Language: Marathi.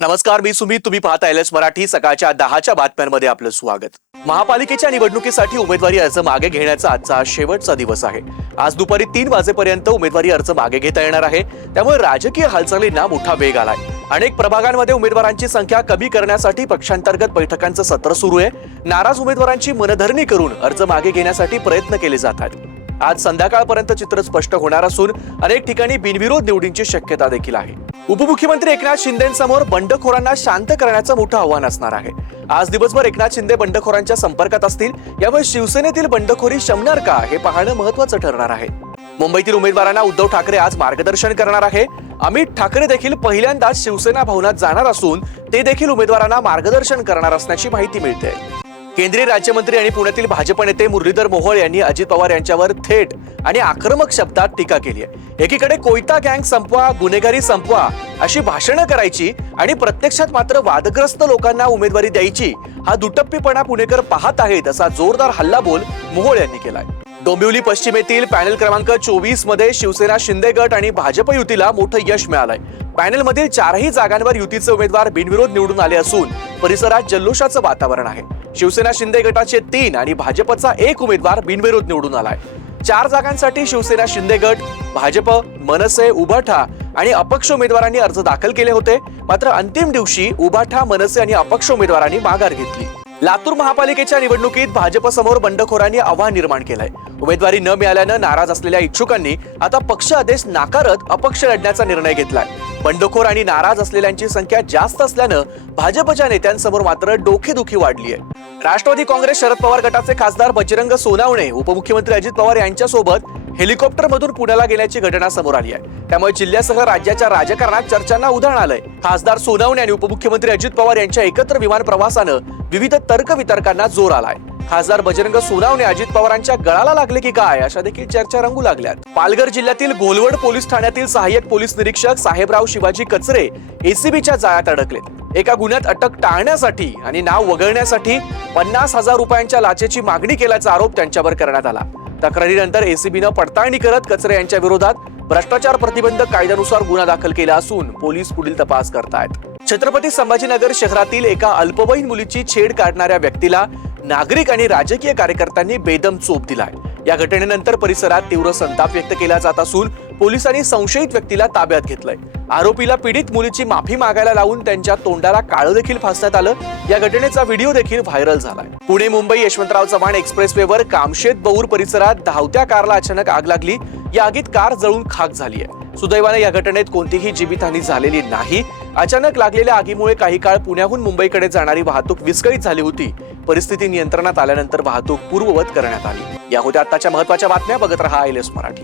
नमस्कार मी सुमित. तुम्ही पाहता एल एस मराठी. सकाळच्या दहाच्या बातम्यांमध्ये आपलं स्वागत. महापालिकेच्या निवडणुकीसाठी उमेदवारी अर्ज मागे घेण्याचा आजचा शेवटचा दिवस आहे. आज दुपारी तीन वाजेपर्यंत उमेदवारी अर्ज मागे घेता येणार आहे. त्यामुळे राजकीय हालचालींना मोठा वेग आलाय. अनेक प्रभागांमध्ये उमेदवारांची संख्या कमी करण्यासाठी पक्षांतर्गत बैठकांचं सत्र सुरू आहे. नाराज उमेदवारांची मनधरणी करून अर्ज मागे घेण्यासाठी प्रयत्न केले जात आहेत. आज संध्याकाळपर्यंत चित्र स्पष्ट होणार असून अनेक ठिकाणी बिनविरोध निवडींची शक्यता देखील आहे. उपमुख्यमंत्री एकनाथ शिंदेसमोर बंडखोरांना शांत करण्याचं मोठं आव्हान असणार आहे. आज दिवसभर एकनाथ शिंदे बंडखोरांच्या संपर्कात असतील यामुळे शिवसेनेतील बंडखोरी शमणार का हे पाहणं महत्वाचं ठरणार आहे. मुंबईतील उमेदवारांना उद्धव ठाकरे आज मार्गदर्शन करणार आहे. अमित ठाकरे देखील पहिल्यांदाच शिवसेना भवनात जाणार असून ते देखील उमेदवारांना मार्गदर्शन करणार असल्याची माहिती मिळते केंद्रीय राज्यमंत्री आणि पुण्यातील भाजप नेते मुरलीधर मोहोळ यांनी अजित पवार यांच्यावर थेट आणि आक्रमक शब्दात टीका केली आहे. एकीकडे कोयता गँग संपवा गुन्हेगारी संपवा अशी भाषणं करायची आणि प्रत्यक्षात मात्र वादग्रस्त लोकांना उमेदवारी द्यायची हा दुटप्पीपणा पुणेकर पाहत आहेत असा जोरदार हल्लाबोल मोहोळ यांनी केलाय. डोंबिवली पश्चिमेतील पॅनल क्रमांक चोवीसमध्ये शिवसेना शिंदे गट आणि भाजप युतीला मोठं यश मिळालंय. पॅनलमधील चारही जागांवर युतीचे उमेदवार बिनविरोध निवडून आले असून परिसरात जल्लोषाचं वातावरण आहे. शिवसेना शिंदे गटाचे तीन आणि भाजपचा एक उमेदवार बिनविरोध निवडून आलाय. चार जागांसाठी शिवसेना शिंदे गट भाजप मनसे उभाठा आणि अपक्ष उमेदवारांनी अर्ज दाखल केले होते. मात्र अंतिम दिवशी उभाठा मनसे आणि अपक्ष उमेदवारांनी माघार घेतली. लातूर महापालिकेच्या निवडणुकीत भाजपसमोर बंडखोरांनी आव्हान निर्माण केलंय. उमेदवारी न मिळाल्यानं नाराज असलेल्या इच्छुकांनी आता पक्ष आदेश नाकारत अपक्ष लढण्याचा निर्णय घेतलाय. बंडखोर आणि नाराज असलेल्यांची संख्या जास्त असल्यानं भाजपच्या नेत्यांसमोर मात्र डोकेदुखी वाढली आहे राष्ट्रवादी काँग्रेस शरद पवार गटाचे खासदार बजरंग सोनावणे उपमुख्यमंत्री अजित पवार यांच्यासोबत हेलिकॉप्टरमधून पुण्याला गेल्याची घटना समोर आली आहे. त्यामुळे जिल्ह्यासह राज्याच्या राजकारणात चर्चांना उधाण आलंय. खासदार सोनावणे आणि उपमुख्यमंत्री अजित पवार यांच्या एकत्र विमान प्रवासानं विविध तर्क वितर्कांना जोर आलाय. खासदार बजरंग सोनावणे अजित पवारांच्या गळाला लागले की काय? अशा देखील चर्चा रंगू लागल्यात. पालघर जिल्ह्यातील गोलवड पोलीस ठाण्यातील सहाय्यक पोलीस निरीक्षक साहेबराव शिवाजी कचरे एसीबीच्या जाळ्यात अडकलेत. एका गुन्ह्यात अटक टाळण्यासाठी आणि नाव वगळण्यासाठी पन्नास हजार रुपयांच्या लाचेची मागणी केल्याचा आरोप त्यांच्यावर करण्यात आला. तक्रारीनंतर एसीबीनं पडताळणी करत कचरे यांच्या विरोधात भ्रष्टाचार प्रतिबंधक कायद्यानुसार गुन्हा दाखल केला असून पोलीस पुढील तपास करतायत. छत्रपती संभाजीनगर शहरातील एका अल्पवयीन मुलीची छेड काढणाऱ्या व्यक्तीला नागरिक आणि राजकीय कार्यकर्त्यांनी बेदम चोप दिलाय. या घटनेनंतर परिसरात तीव्र संताप व्यक्त केला जात असून पोलिसांनी संशयित व्यक्तीला ताब्यात घेतलंय. आरोपीला पीडित मुलीची माफी मागायला लावून त्यांच्या तोंडाला काळं देखील फासण्यात आलं. या घटनेचा व्हिडिओ देखील व्हायरल झालाय. पुणे मुंबई यशवंतराव चव्हाण एक्सप्रेसवेवर कामशेत बौर परिसरात धावत्या कारला अचानक आग लागली. या आगीत कार जळून खाक झाली आहे सुदैवाने या घटनेत कोणतीही जीवितहानी झालेली नाही. अचानक लागलेल्या आगीमुळे काही काळ पुण्याहून मुंबईकडे जाणारी वाहतूक विस्कळीत झाली होती. परिस्थिती नियंत्रणात आल्यानंतर वाहतूक पूर्ववत करण्यात आली. या होत्या आताच्या महत्त्वाच्या बातम्या बघत रहा आय एस मराठी.